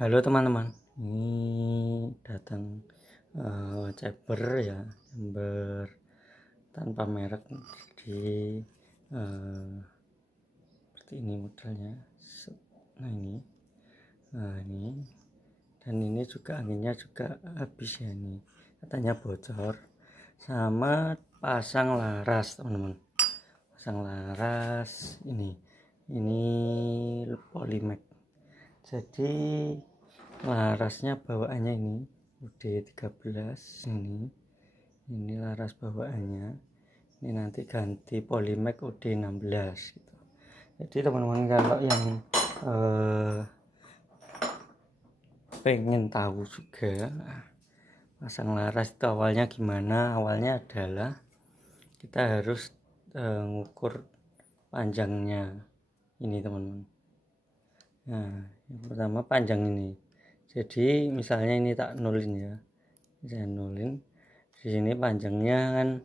Halo teman-teman, ini datang Ceber ya, Ceber tanpa merek di seperti ini modelnya. Nah ini, dan ini juga anginnya juga habis ya, ini katanya bocor. Sama pasang laras teman-teman, pasang laras ini Polymac. Jadi larasnya bawaannya ini UD13 ini laras bawaannya. Ini nanti ganti Polymac UD16 gitu. Jadi teman-teman kalau yang pengen tahu juga pasang laras itu awalnya gimana, awalnya adalah kita harus ngukur panjangnya ini teman-teman. Nah, yang pertama panjang ini. Jadi misalnya ini tak nulin ya, saya nulin di sini panjangnya kan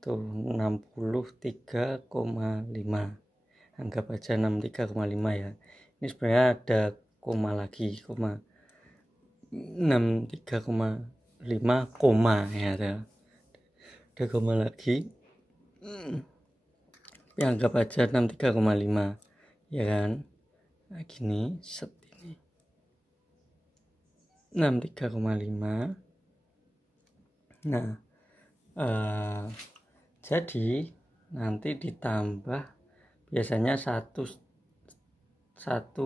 tuh 63,5, anggap aja 63,5 ya. Ini sebenarnya ada koma lagi, 63,5 koma ya, ada koma lagi. Ya, anggap aja 63,5 ya kan. Nah gini, set ini 63,5. Nah jadi nanti ditambah biasanya 1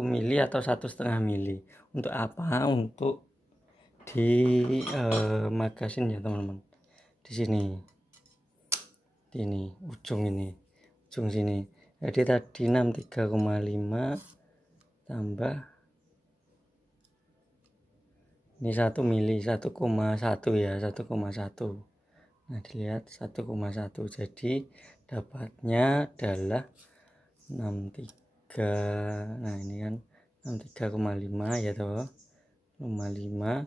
mili atau 1,5 mili. Untuk apa? Untuk di magasin ya teman-teman. Di sini ujung sini. Jadi tadi 63,5 tambah ini 1 mili, 1,1 ya, 1,1. Nah dilihat 1,1, jadi dapatnya adalah 63. Nah ini kan 63,5 ya toh, 5.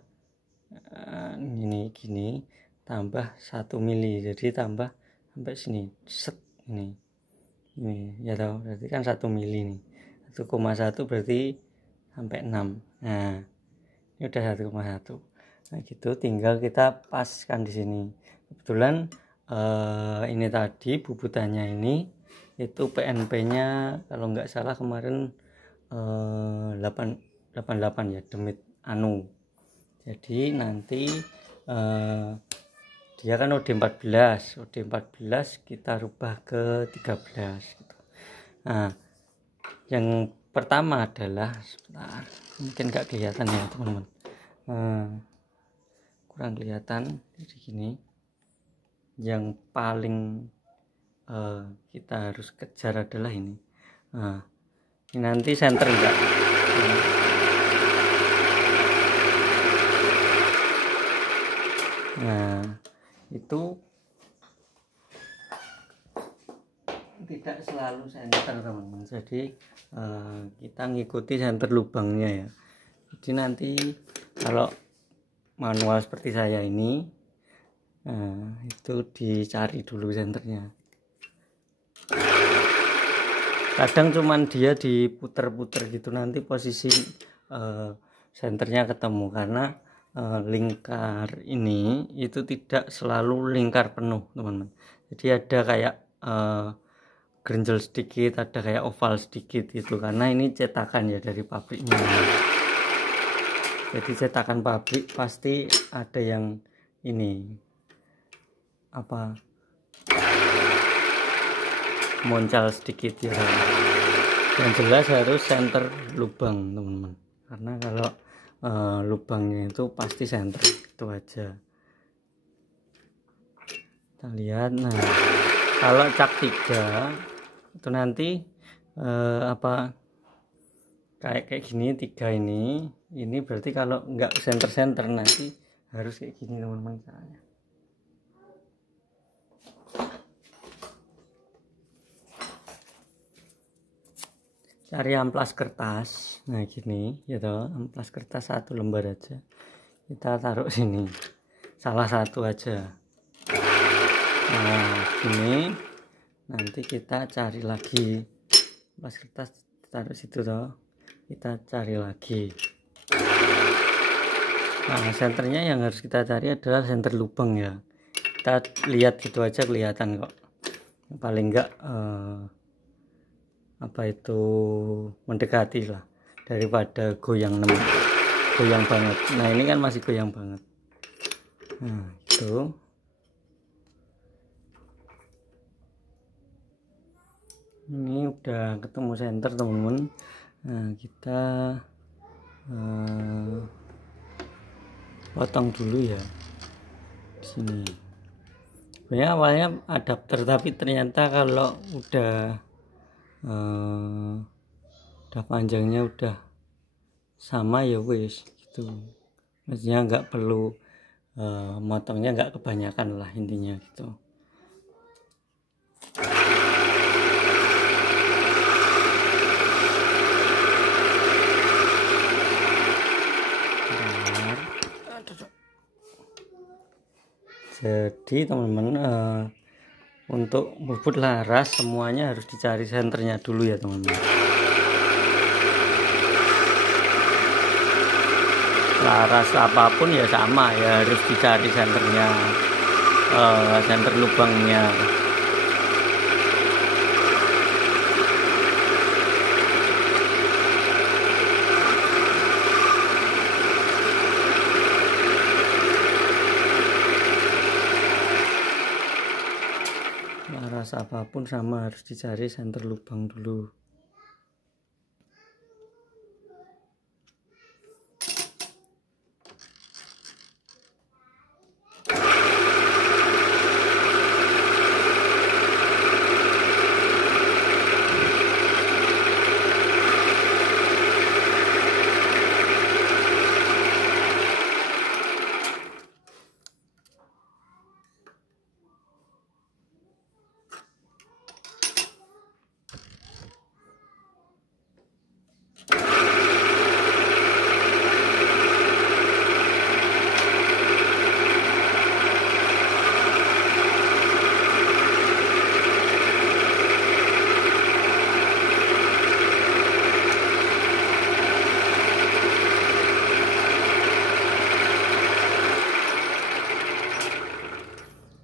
Ini gini tambah 1 mili, jadi tambah sampai sini set ini ya toh, berarti kan 1 mili nih. 1,1 berarti sampai 6. Nah ini udah 1,1. Nah gitu, tinggal kita paskan di sini. Kebetulan ini tadi bubutannya ini itu PNP-nya kalau nggak salah kemarin 88 ya, Demit Anu. Jadi nanti dia kan OD14 kita rubah ke 13 gitu. Nah yang pertama adalah mungkin nggak kelihatan ya teman-teman, kurang kelihatan. Jadi gini, yang paling kita harus kejar adalah ini. Ini nanti center enggak. Nah itu tidak selalu center teman-teman, jadi kita ngikuti center lubangnya ya. Jadi nanti kalau manual seperti saya ini itu dicari dulu senternya. Kadang cuman dia diputer-puter gitu, nanti posisi senternya ketemu, karena lingkar ini itu tidak selalu lingkar penuh teman-teman. Jadi ada kayak grenjel sedikit, ada kayak oval sedikit gitu, karena ini cetakan ya dari pabriknya. Jadi cetakan pabrik pasti ada yang ini apa, moncal sedikit ya. Yang jelas harus center lubang teman-teman, karena kalau lubangnya itu pasti center, itu aja. Kita lihat. Nah kalau cak 3 itu nanti apa kayak gini, 3 ini berarti kalau nggak center nanti harus kayak gini teman-teman caranya. Cari amplas kertas, nah gini ya toh, amplas kertas 1 lembar aja, kita taruh sini, salah satu aja. Nah gini, nanti kita cari lagi amplas kertas, taruh situ toh. kita cari lagi. Nah, senternya yang harus kita cari adalah senter lubang ya. Kita lihat gitu aja kelihatan kok. Paling enggak apa itu mendekati lah, daripada goyang banget. Nah, ini kan masih goyang banget. Nah, itu. Ini udah ketemu center teman-teman. Nah, kita potong dulu ya di sini. Sebenarnya awalnya adapter, tapi ternyata kalau udah panjangnya udah sama ya wis gitu. Maksudnya nggak perlu motongnya nggak kebanyakan lah intinya gitu. Jadi teman-teman, untuk bubut laras semuanya harus dicari senternya dulu ya teman-teman. Laras apapun ya sama ya, harus dicari senternya, senter lubangnya. Laras apapun sama, harus dicari senter lubang dulu.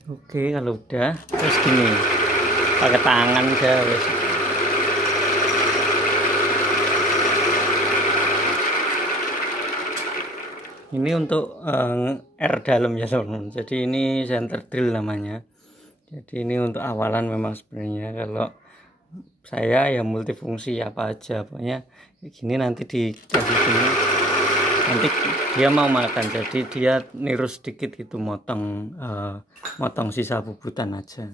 Oke, kalau udah terus gini pakai tangan saya wes. Ini untuk R dalam ya teman-teman. Jadi ini center drill namanya. Jadi ini untuk awalan memang sebenarnya. Kalau saya ya multifungsi apa aja, pokoknya gini nanti dikasih gini. Nanti dia mau makan, jadi dia niru sedikit gitu, motong sisa bubutan aja.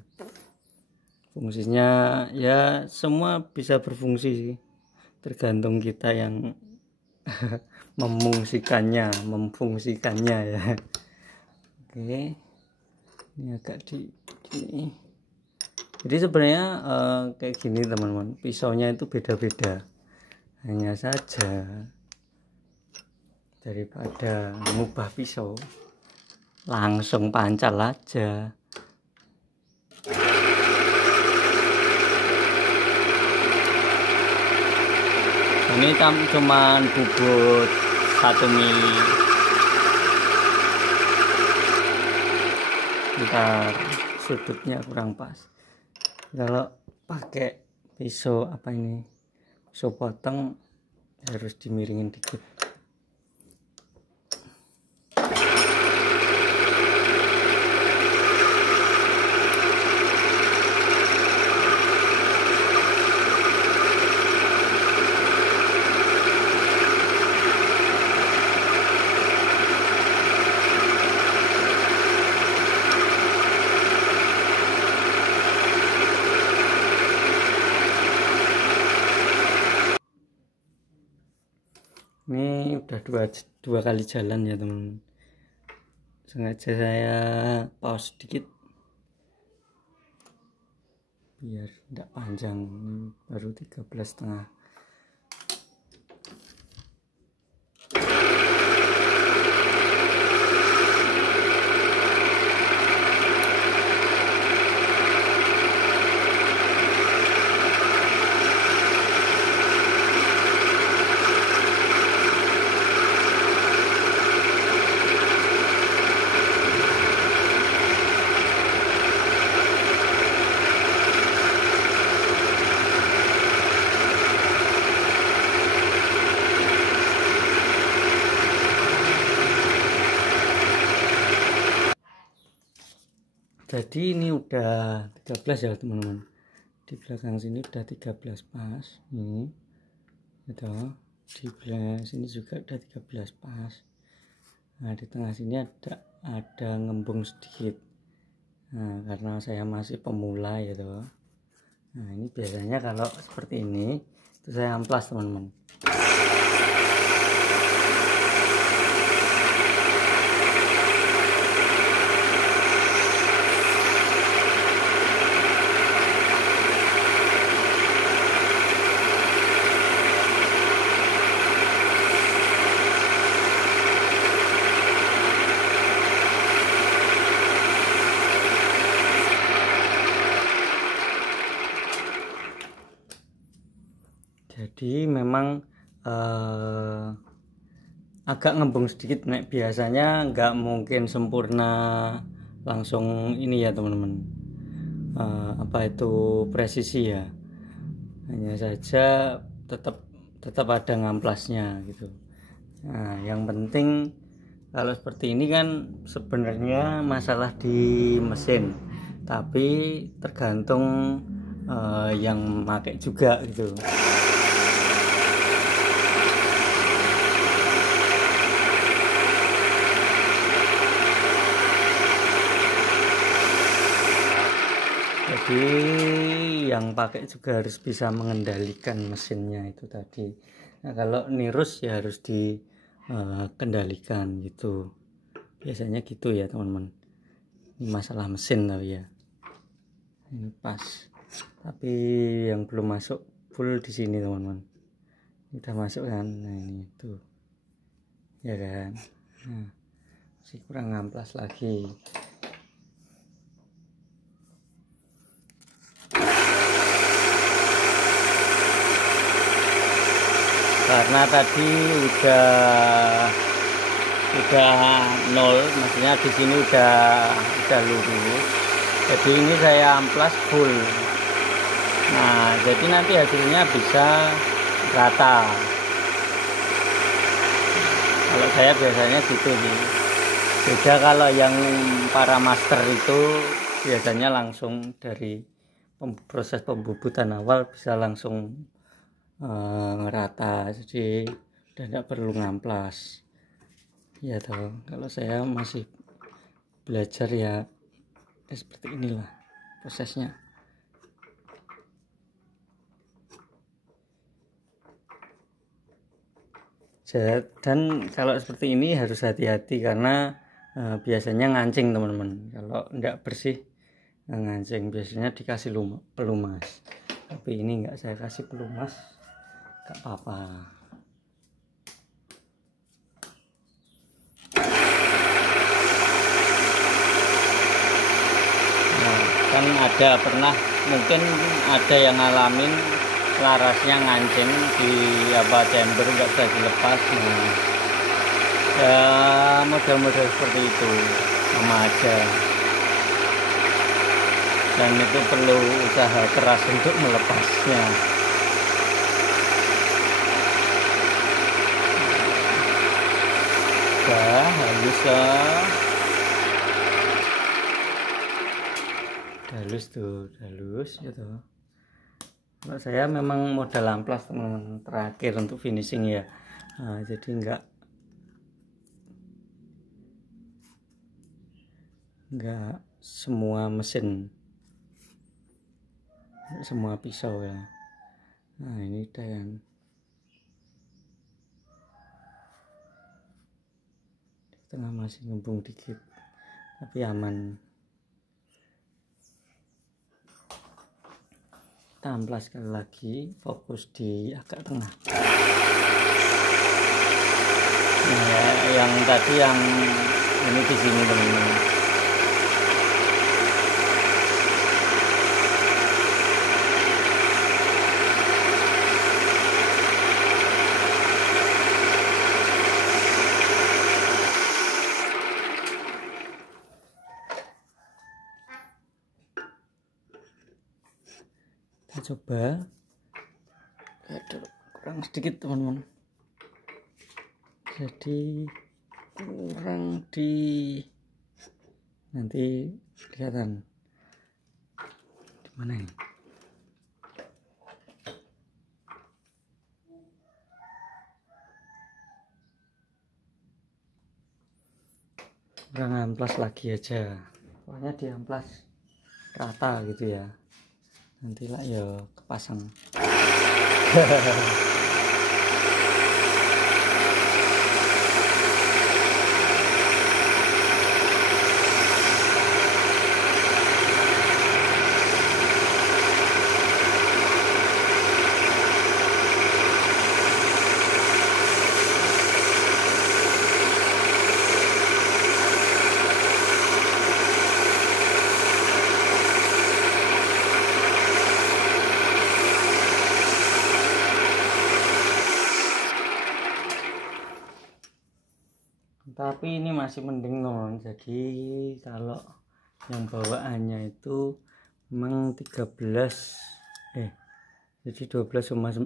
Fungsinya ya semua bisa berfungsi sih, tergantung kita yang memfungsikannya ya. Oke, ini agak gini. Jadi sebenarnya kayak gini teman-teman, pisaunya itu beda-beda, hanya saja daripada mengubah pisau langsung pancal aja. Ini cuman bubut 1 mili. Bentar, sudutnya kurang pas. Kalau pakai pisau pisau potong harus dimiringin dikit. Ini udah dua kali jalan ya teman. Sengaja saya pause sedikit biar tidak panjang. Baru 13,5. Jadi ini udah 13 ya teman-teman, di belakang sini udah 13 pas ini gitu, di belakang sini juga udah 13 pas. Nah di tengah sini ada ngembung sedikit, nah karena saya masih pemula gitu. Nah ini biasanya kalau seperti ini itu saya amplas teman-teman. Jadi memang agak ngembung sedikit, nek biasanya nggak mungkin sempurna langsung ini ya teman-teman, apa itu presisi ya, hanya saja tetap ada ngamplasnya gitu. Nah yang penting kalau seperti ini kan sebenarnya masalah di mesin, tapi tergantung yang pakai juga gitu. Jadi yang pakai juga harus bisa mengendalikan mesinnya itu tadi. Nah kalau nirus ya harus dikendalikan gitu. Biasanya gitu ya teman-teman. Ini masalah mesin tapi ya. Ini pas. Tapi yang belum masuk full di sini teman-teman. Udah masuk kan? Nah ini tuh. Ya kan? Nah, masih kurang ngamplas lagi. Karena tadi udah nol, maksudnya di sini udah lurus, jadi ini saya amplas full. Nah jadi nanti hasilnya bisa rata. Kalau saya biasanya gitu nih. Beda kalau yang para master itu biasanya langsung dari proses pembubutan awal bisa langsung rata, jadi tidak perlu ngamplas ya toh. Kalau saya masih belajar ya seperti inilah prosesnya. Dan kalau seperti ini harus hati-hati karena biasanya ngancing teman-teman. Kalau enggak bersih ngancing, biasanya dikasih pelumas, tapi ini enggak saya kasih pelumas, enggak apa-apa. Nah, kan pernah mungkin ada yang ngalamin larasnya ngancing di chamber nggak bisa dilepas. Nah ya model-model seperti itu sama aja, dan itu perlu usaha keras untuk melepasnya. Udah halus lah, halus tuh, halus gitu. Kalau saya memang modal amplas teman-teman terakhir untuk finishing ya. Nah, jadi enggak semua mesin, semua pisau ya. Nah ini udah yang di tengah masih ngembung dikit tapi aman. Kita amplas sekali lagi, fokus di agak tengah. Nah, yang tadi yang ini di sini teman-teman. Kita coba. Aduh, kurang sedikit teman-teman, jadi kurang di nanti kelihatan di mana ini. Kurang amplas lagi aja, pokoknya diamplas rata gitu ya, nanti lah ya kepasang. Tapi ini masih mending non, jadi kalau yang bawaannya itu memang 13 jadi 12,8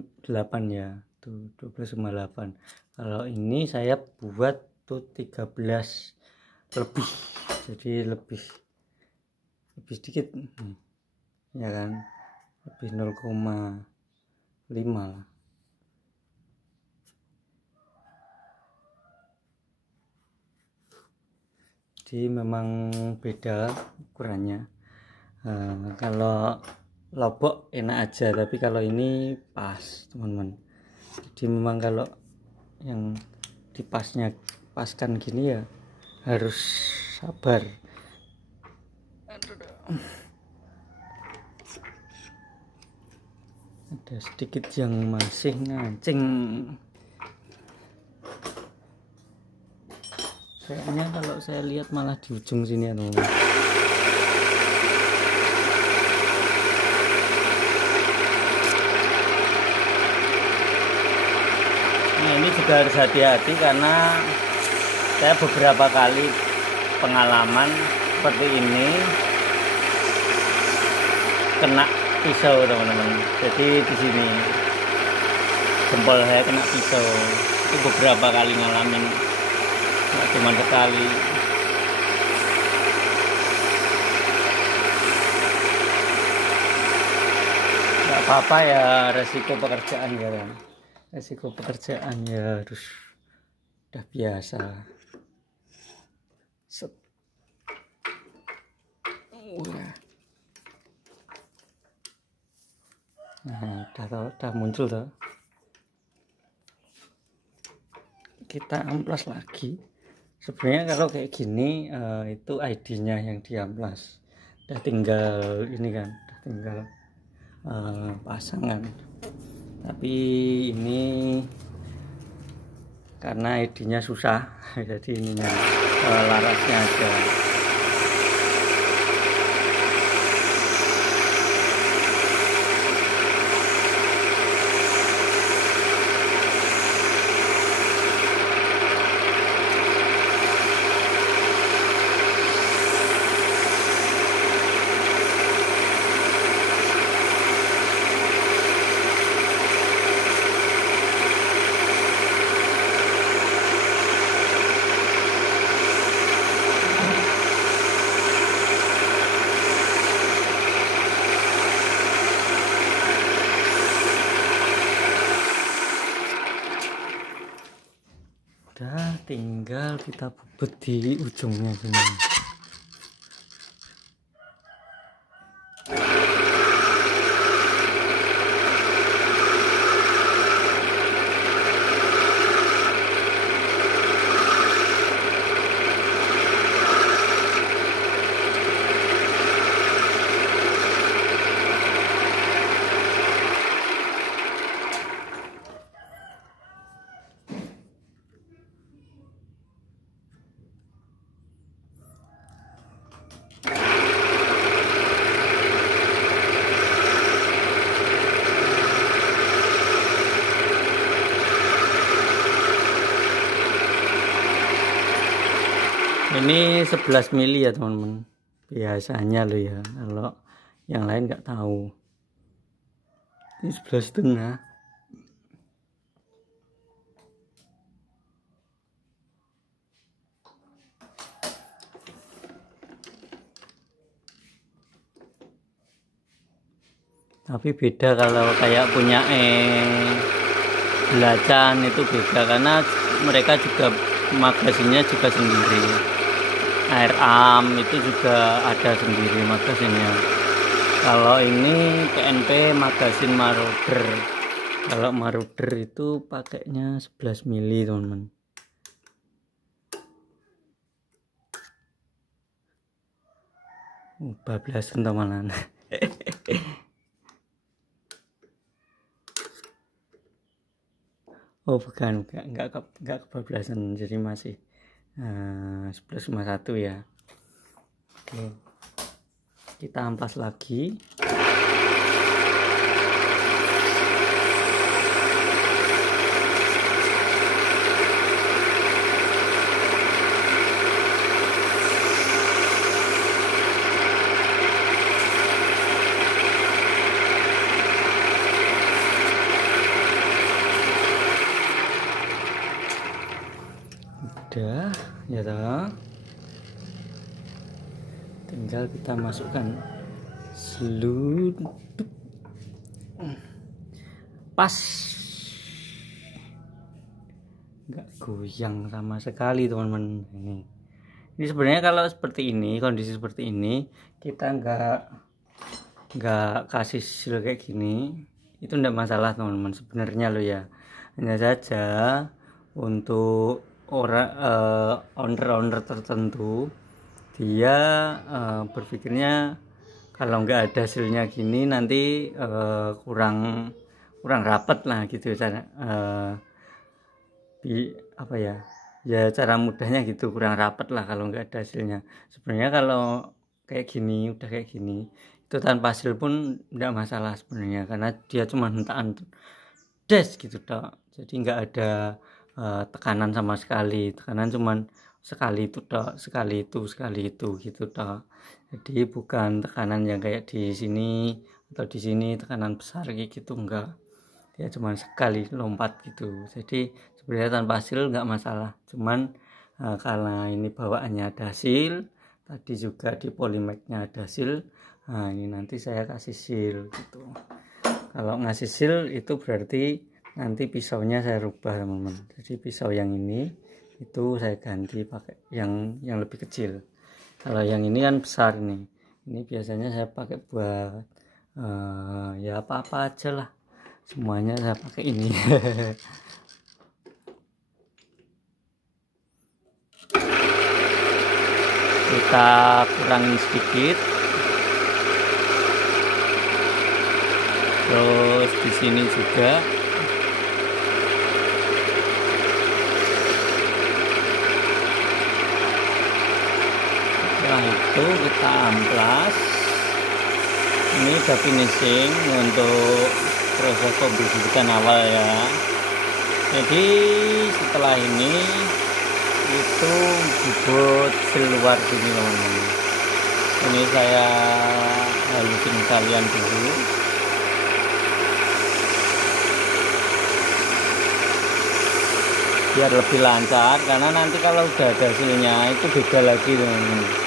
ya, tuh 12,8. Kalau ini saya buat tuh 13 lebih, jadi lebih sedikit ya kan, lebih 0,5 lah. Jadi memang beda ukurannya. Kalau lobok enak aja, tapi kalau ini pas teman-teman. Jadi memang kalau yang paskan gini ya harus sabar. Ada sedikit yang masih ngancing. Kayaknya kalau saya lihat malah di ujung sini ya teman-teman. Nah ini juga harus hati-hati karena saya beberapa kali pengalaman seperti ini kena pisau teman-teman. Jadi di sini jempol saya kena pisau, itu beberapa kali ngalamin. Nggak cuma sekali. Nggak apa-apa ya, resiko pekerjaan ya kan. Resiko pekerjaan ya harus udah biasa. Set. Nah, udah muncul tuh. Kita amplas lagi. Sebenarnya kalau kayak gini itu ID-nya yang diamplas. Udah tinggal ini kan, udah tinggal pasangan. Tapi ini karena ID-nya susah, jadi ininya larasnya aja. Udah tinggal kita bubut di ujungnya sini. Ini 11 mili ya teman-teman, biasanya lo ya, kalau yang lain nggak tahu. Ini 11,5. Tapi beda kalau kayak punya belacan itu beda, karena mereka juga magasinnya juga sendiri. Air am itu juga ada sendiri magasinnya. Kalau ini PNP magasin Marauder. Kalau Marauder itu pakainya 11 mili teman-teman. Bablasan teman-teman. Oh bukan, enggak kebablasan, jadi masih 11,1 ya. Oke, kita amplas lagi. Udah ya toh, tinggal kita masukkan seluruh, pas, nggak goyang sama sekali teman-teman. Ini sebenarnya kalau seperti ini, kondisi seperti ini, kita nggak kasih seal kayak gini, itu enggak masalah teman-teman sebenarnya lo ya. Hanya saja untuk owner tertentu, dia berpikirnya kalau nggak ada hasilnya gini nanti kurang rapat lah gitu, apa ya cara mudahnya gitu, kurang rapat lah kalau nggak ada hasilnya. Sebenarnya kalau kayak gini, udah kayak gini, itu tanpa hasil pun nggak masalah sebenarnya, karena dia cuma hentaan des gitu toh. Jadi nggak ada tekanan sama sekali, tekanan cuman sekali itu toh, sekali itu gitu toh. Jadi bukan tekanan yang kayak di sini atau di sini tekanan besar gitu, enggak, dia cuma sekali lompat gitu. Jadi sebenarnya tanpa hasil nggak masalah, cuman karena ini bawaannya ada hasil, tadi juga di polimagnya ada hasil, nah ini nanti saya kasih seal gitu. Kalau ngasih seal itu berarti nanti pisaunya saya rubah teman-teman. Jadi pisau yang ini itu saya ganti pakai yang lebih kecil. Kalau yang ini kan besar nih, ini biasanya saya pakai buat ya apa-apa aja lah, semuanya saya pakai ini. Kita kurangin sedikit. Terus di sini juga. Setelah itu kita amplas. Ini udah finishing untuk proses pembibitan awal ya. Jadi setelah ini itu dibuat seluar gini teman-teman. Ini saya halusin kalian dulu. Biar lebih lancar, karena nanti kalau udah ada hasilnya itu beda lagi teman-teman.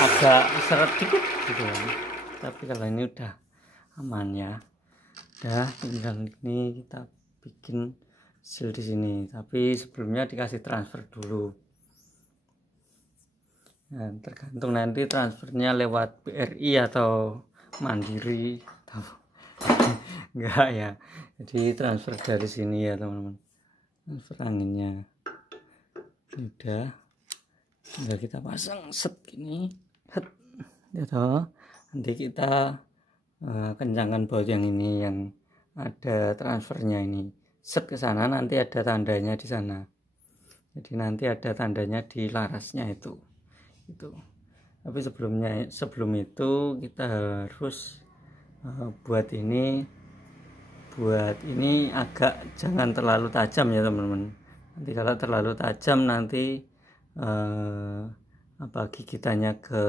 Agak seret dikit gitu, tapi kalau ini udah aman ya. Udah tinggal ini kita bikin seal di sini, tapi sebelumnya dikasih transfer dulu. Nah, tergantung nanti transfernya lewat BRI atau Mandiri atau enggak ya. Jadi transfer dari sini ya teman-teman, transfer anginnya. Udah tinggal kita pasang set gini, ya toh. Nanti kita kencangkan baut yang ini yang ada transfernya ini, set ke sana, nanti ada tandanya di sana. Jadi nanti ada tandanya di larasnya itu. Tapi sebelum itu kita harus buat ini agak jangan terlalu tajam ya teman-teman. Nanti kalau terlalu tajam nanti gigitannya ke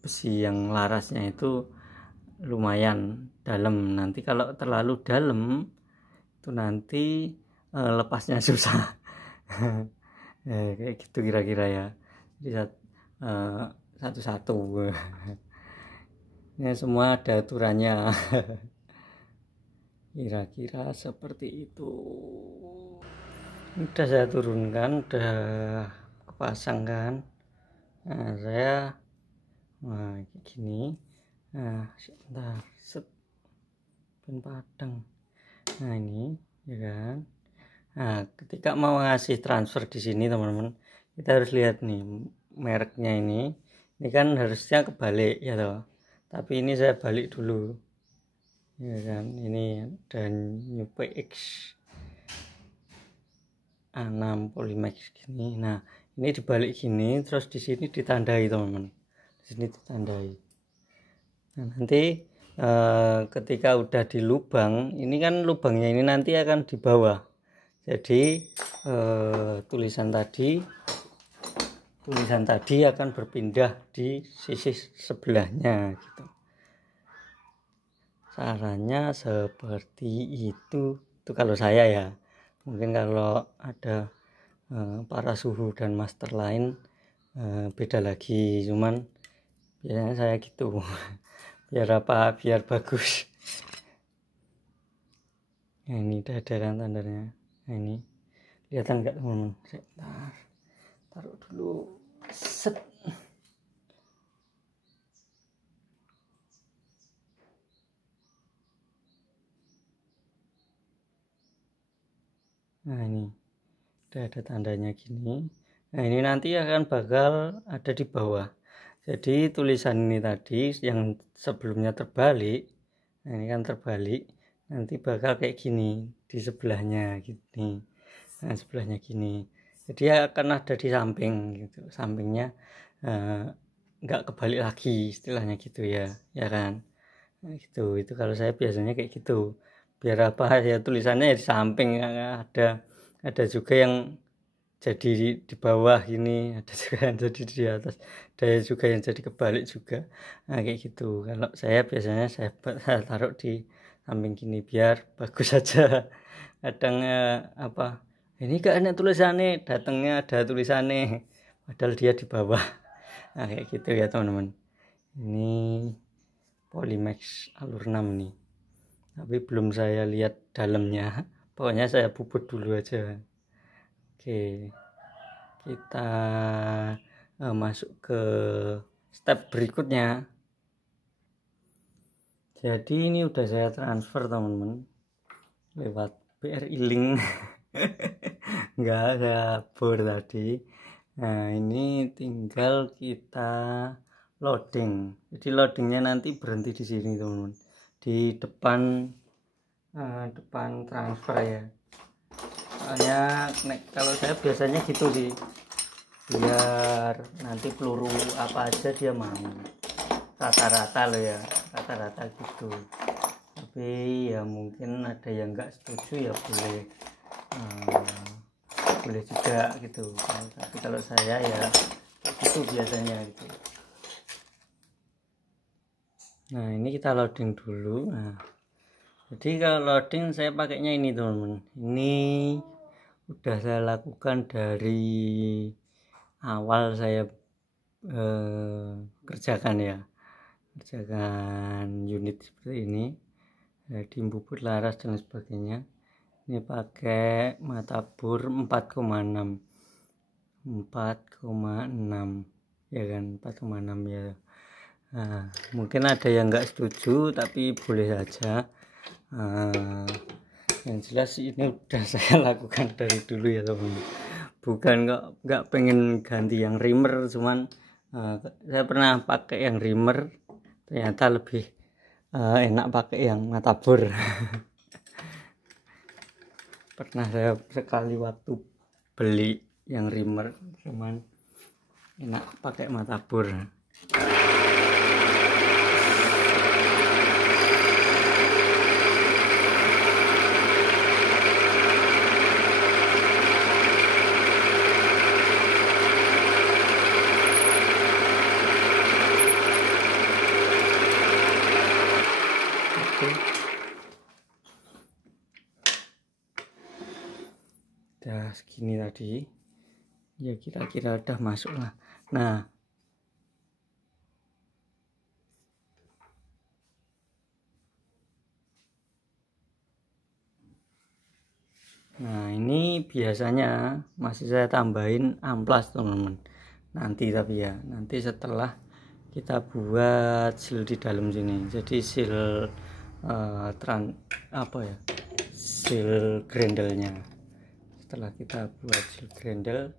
besi yang larasnya itu lumayan dalam. Nanti kalau terlalu dalam itu nanti lepasnya susah. Kayak gitu kira-kira ya. Jadi satu-satu. Ini semua ada aturannya. Kira-kira seperti itu. Udah saya turunkan, udah kepasang kan. Nah, saya kayak gini. Nah, sebentar, set ben padang. Nah, ini ya kan. Nah, ketika mau ngasih transfer di sini teman-teman, kita harus lihat nih mereknya ini. Ini kan harusnya kebalik ya toh. Tapi ini saya balik dulu. Ya kan, ini dan New PX A6 Polymax gini. Nah, ini dibalik gini, terus di sini ditandai teman-teman. Di sini ditandai. Nah, nanti ketika udah di lubang, ini kan lubangnya ini nanti akan di bawah. Jadi tulisan tadi akan berpindah di sisi sebelahnya gitu. Caranya seperti itu kalau saya ya. Mungkin kalau ada para suhu dan master lain beda lagi, cuman biasanya saya gitu. Biar apa? Biar bagus. Nah, ini udah ada kan tandanya. Nah, ini kelihatan nggak teman-teman? Sebentar, taruh dulu. Set. Nah, ini udah ada tandanya gini. Nah, ini nanti akan bakal ada di bawah. Jadi tulisan ini tadi yang sebelumnya terbalik, nah ini kan terbalik, nanti bakal kayak gini di sebelahnya gini. Nah, sebelahnya gini. Jadi akan ada di samping gitu. Sampingnya nggak kebalik lagi istilahnya gitu ya kan. Nah, gitu. Itu kalau saya biasanya kayak gitu. Biar apa ya, tulisannya ya di samping, ada juga yang jadi di bawah ini, ada juga yang jadi di atas, ada juga yang jadi kebalik juga. Nah, kayak gitu. Kalau saya biasanya saya taruh di samping gini biar bagus saja. Kadang apa ini gak ada tulisannya, datangnya ada tulisannya padahal dia di bawah. Nah, kayak gitu ya teman-teman. Ini Polymax alur 6 nih, tapi belum saya lihat dalamnya. Pokoknya saya bubut dulu aja. Oke, kita masuk ke step berikutnya. Jadi ini udah saya transfer teman-teman lewat BRI Link. Enggak, saya bor tadi. Nah, ini tinggal kita loading. Jadi loadingnya nanti berhenti di sini teman-teman, di depan transfer ya. Soalnya kalau saya biasanya gitu sih, biar nanti peluru apa aja dia mau, rata-rata loh ya, rata-rata gitu. Tapi ya mungkin ada yang nggak setuju ya boleh juga gitu. Tapi kalau saya ya itu biasanya gitu. Nah, ini kita loading dulu. Nah, jadi kalau loading saya pakainya ini teman-teman. Ini udah saya lakukan dari awal saya kerjakan unit seperti ini, jadi bubut laras dan sebagainya. Ini pakai mata bor 4,6 ya kan, 4,6 ya. Nah, mungkin ada yang nggak setuju tapi boleh saja. Yang jelas ini udah saya lakukan dari dulu ya teman. Bukan nggak pengen ganti yang rimmer, cuman saya pernah pakai yang rimmer, ternyata lebih enak pakai yang mata bor. Pernah saya sekali waktu beli yang rimmer, cuman enak pakai mata bor. Udah segini tadi ya, kira-kira udah masuk lah. Nah, Nah ini biasanya masih saya tambahin amplas teman-teman, nanti tapi ya nanti setelah kita buat seal di dalam sini. Jadi seal seal grendelnya. Setelah kita buat seal grendel,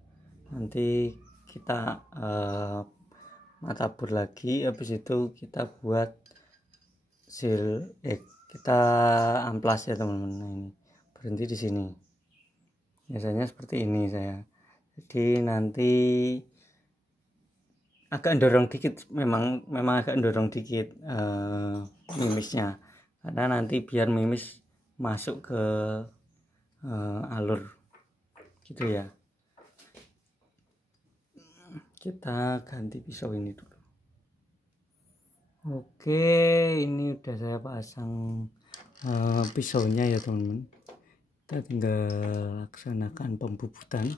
nanti kita matabur lagi, habis itu kita buat seal kita amplas ya teman-teman. Nah, ini berhenti di sini. Biasanya seperti ini saya. Jadi nanti agak dorong dikit, memang agak dorong dikit mimisnya, karena nanti biar mimis masuk ke alur gitu ya. Kita ganti pisau ini dulu. Oke, ini udah saya pasang pisaunya ya teman-teman. Kita tinggal laksanakan pembubutan.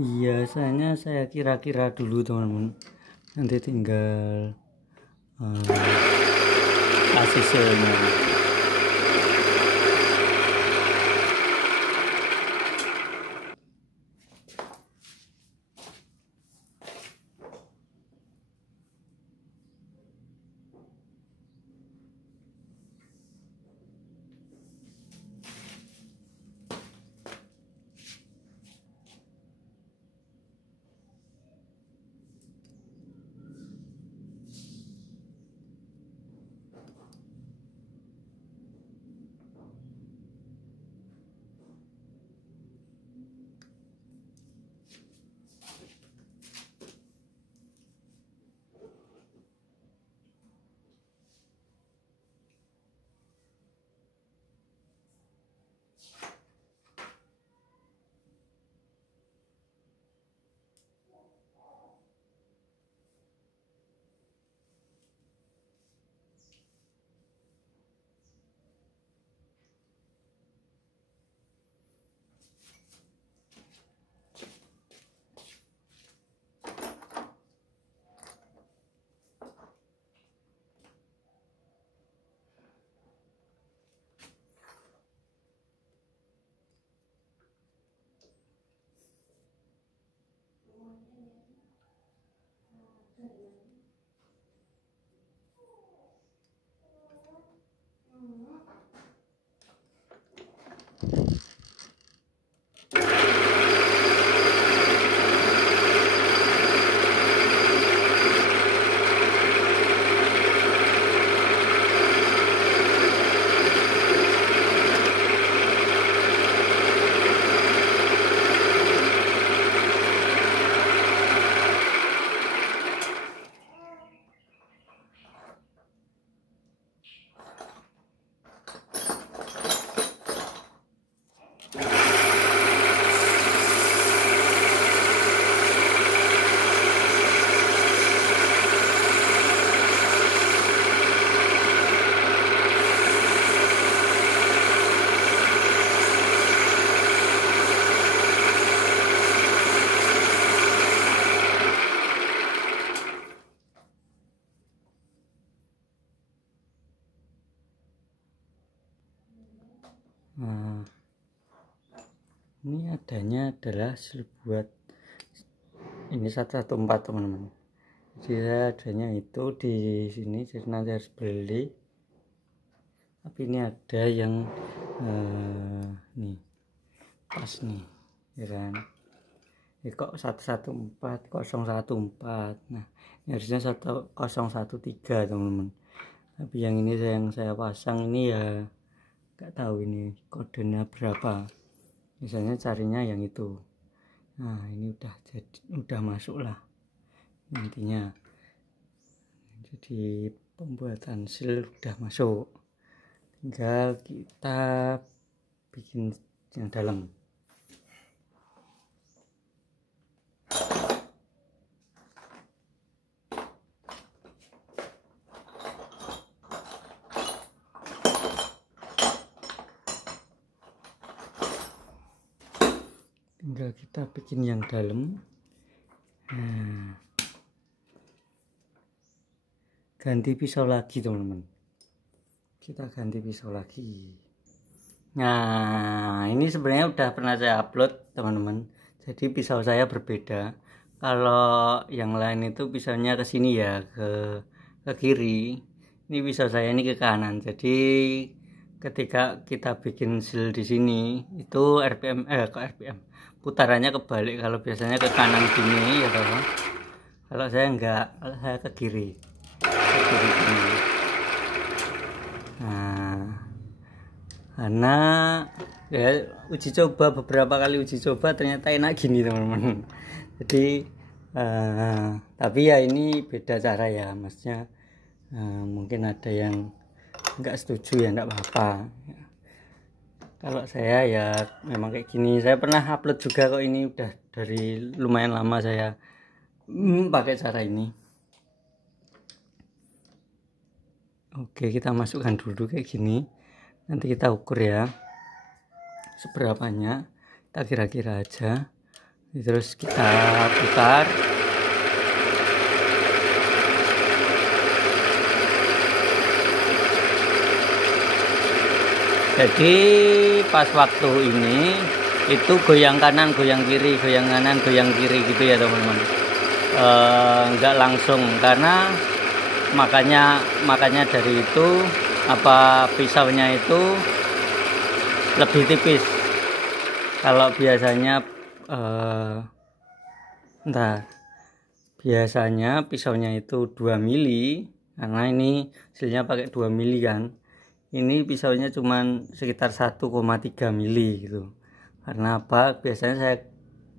Biasanya saya kira-kira dulu teman-teman, nanti tinggal kasih sealnya. Nah, ini adanya adalah seal buat ini 114 teman-teman. Jadi saya adanya itu di sini, jadi nanti harus beli. Tapi ini ada yang nih pas nih, ya kan? Ini kok 114 nah ini harusnya 1013 teman-teman. Tapi yang ini yang saya pasang ini ya nggak tahu ini kodenya berapa, misalnya carinya yang itu. Nah ini udah masuk lah intinya, jadi pembuatan seal udah masuk, tinggal kita bikin yang dalam. Tinggal kita bikin yang dalam. Nah, ganti pisau lagi teman-teman, kita ganti pisau lagi. Nah ini sebenarnya udah pernah saya upload teman-teman, jadi pisau saya berbeda. Kalau yang lain itu pisaunya ke sini ya, ke kiri. Ini pisau saya ini ke kanan. Jadi ketika kita bikin seal di sini itu putarannya kebalik. Kalau biasanya ke kanan gini ya toh. Kalau saya enggak, kalau saya ke kiri. Gini. Nah, karena ya beberapa kali uji coba ternyata enak gini teman-teman. Jadi tapi ya ini beda cara ya, maksudnya mungkin ada yang nggak setuju ya nggak apa-apa. Kalau saya ya memang kayak gini. Saya pernah upload juga kok, ini udah dari lumayan lama saya pakai cara ini. Oke, kita masukkan dulu kayak gini, nanti kita ukur ya seberapanya, kita kira-kira aja, terus kita putar. Jadi pas waktu ini itu goyang kanan, goyang kiri, goyang kanan, goyang kiri gitu ya teman-teman. Enggak langsung, karena makanya dari itu pisaunya itu lebih tipis. Kalau biasanya biasanya pisaunya itu 2 mili, karena ini hasilnya pakai 2 mili kan. Ini pisaunya cuman sekitar 1,3 mili gitu. Karena apa? Biasanya saya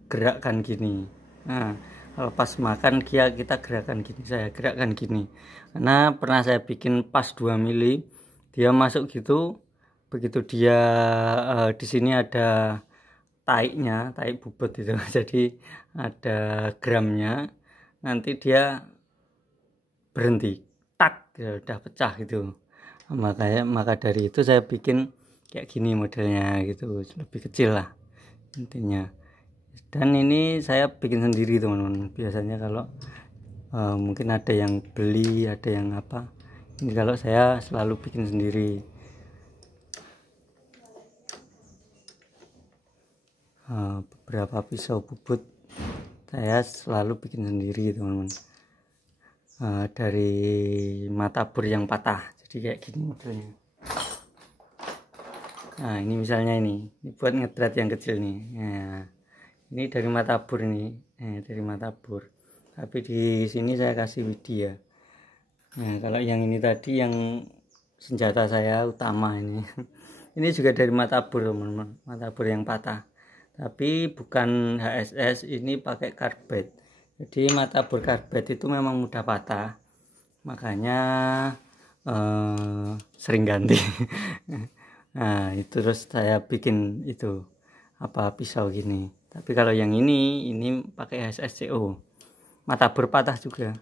gerakkan gini. Nah, kalau pas makan kita gerakkan gini, saya gerakkan gini. Karena pernah saya bikin pas 2 mili, dia masuk gitu. Begitu dia di sini ada taiknya, taik bubut itu. Jadi ada gramnya. Nanti dia berhenti. Tak, dia udah pecah gitu. Maka dari itu saya bikin kayak gini modelnya gitu, lebih kecil lah intinya. Dan ini saya bikin sendiri teman-teman. Biasanya kalau mungkin ada yang beli, ada yang apa, ini kalau saya selalu bikin sendiri. Beberapa pisau bubut saya selalu bikin sendiri teman-teman, dari mata bor yang patah. Jadi kayak gini modelnya. Nah ini misalnya ini buat ngedrat yang kecil nih. Nah, ini dari mata bor nih, dari mata bor. Tapi di sini saya kasih widi ya. Nah kalau yang ini tadi yang senjata saya utama ini, ini juga dari mata bor teman-teman, mata bor yang patah. Tapi bukan HSS, ini pakai karbit. Jadi mata bor karbit itu memang mudah patah, makanya sering ganti. Nah itu terus saya bikin itu pisau gini. Tapi kalau yang ini pakai HSSCO, mata bor patah juga.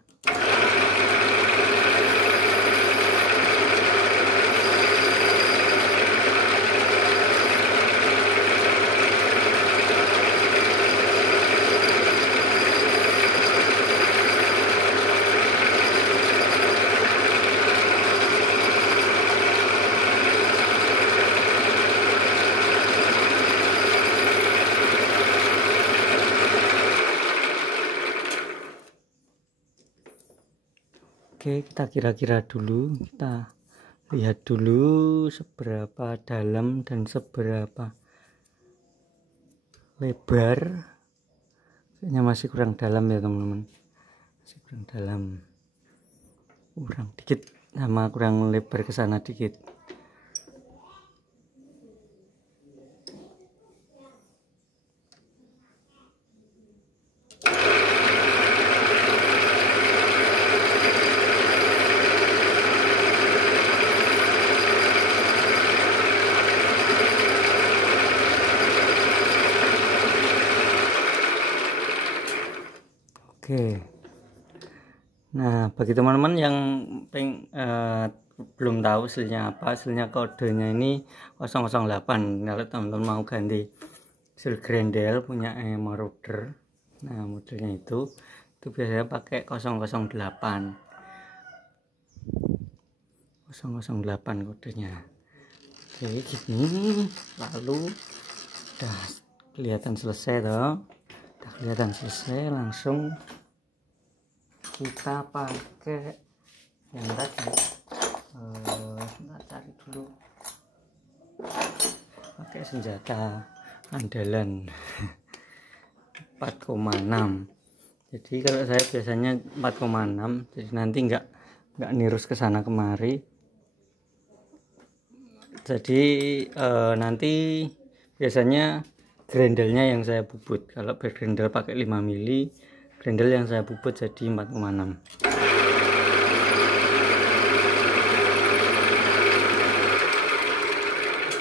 Oke, kita kira-kira dulu, kita lihat dulu seberapa dalam dan seberapa lebar. Kayaknya masih kurang dalam ya teman-teman, masih kurang dalam, kurang dikit, sama kurang lebar ke sana dikit. Oke, nah bagi teman-teman yang belum tahu hasilnya apa, hasilnya kodenya ini 008. Kalau teman-teman mau ganti hasil Grendel punya Marauder, nah modelnya itu biasanya pakai 008 kodenya. Oke, gini, lalu udah kelihatan selesai toh, udah kelihatan selesai, langsung kita pakai yang tadi. Kita cari dulu, pakai senjata andalan 4,6. jadi kalau saya biasanya 4,6, jadi nanti nggak nirus ke sana kemari. Jadi nanti biasanya grendelnya yang saya bubut. Kalau bergrendel pakai 5 mili, grendel yang saya bubut jadi 4,6.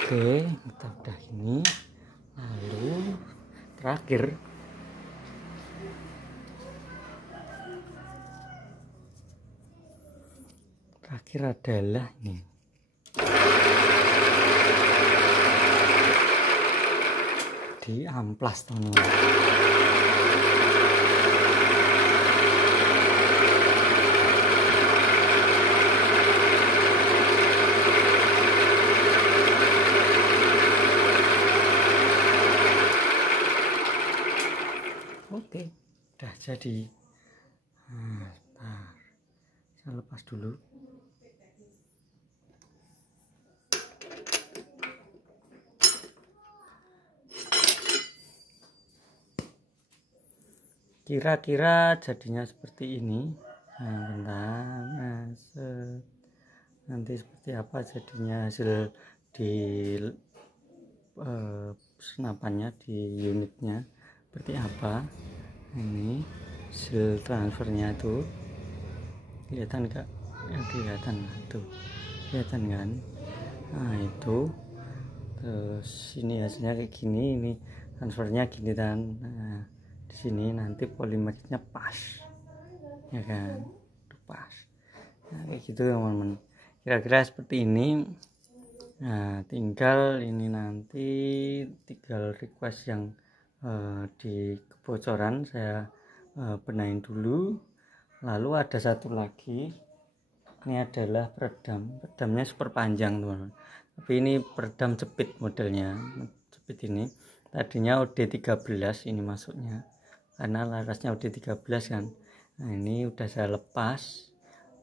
Oke, kita udah ini. Lalu terakhir adalah ini. Di amplas teman-teman. Oke, udah jadi. Nah, saya lepas dulu. Kira-kira jadinya seperti ini. Nah, bentar. Nanti seperti apa jadinya hasil di senapannya, di unitnya seperti apa. Ini hasil transfernya tuh kelihatan nggak? Ya, kelihatan tuh, kelihatan kan? Nah itu, terus ini hasilnya kayak gini, ini transfernya gini kan. Nah, di sini nanti polimernya pas, ya kan, pas. Nah, kayak gitu teman-teman, kira-kira seperti ini. Nah, tinggal ini nanti request yang di kebocoran saya benahin dulu. Lalu ada satu lagi, ini adalah peredamnya super panjang teman-teman, tapi ini peredam jepit modelnya, jepit ini tadinya OD13 ini masuknya karena larasnya OD13 kan. Nah ini udah saya lepas,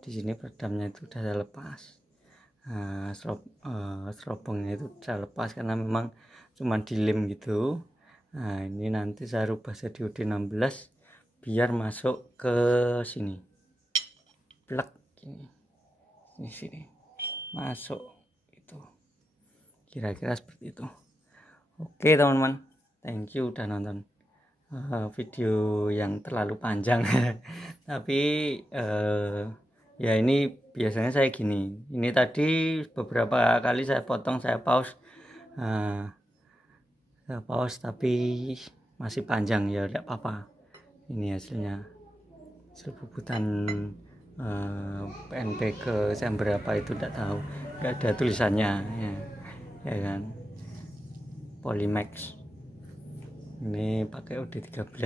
di sini peredamnya itu udah saya lepas. Nah, serobongnya itu saya lepas karena memang cuma dilem gitu. Nah ini nanti saya rubah jadi OD16 biar masuk ke sini, plek ini, di sini masuk itu, kira-kira seperti itu. Oke teman-teman, thank you udah nonton video yang terlalu panjang. Tapi ya ini biasanya saya gini, ini tadi beberapa kali saya potong, saya pause, tapi masih panjang, ya tidak apa-apa. Ini hasilnya, hasil bubutan PNP ke yang berapa itu tidak tahu, nggak ada tulisannya ya kan. Polymax ini pakai OD13.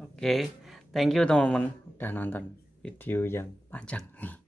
Oke, thank you teman-teman udah nonton video yang panjang nih.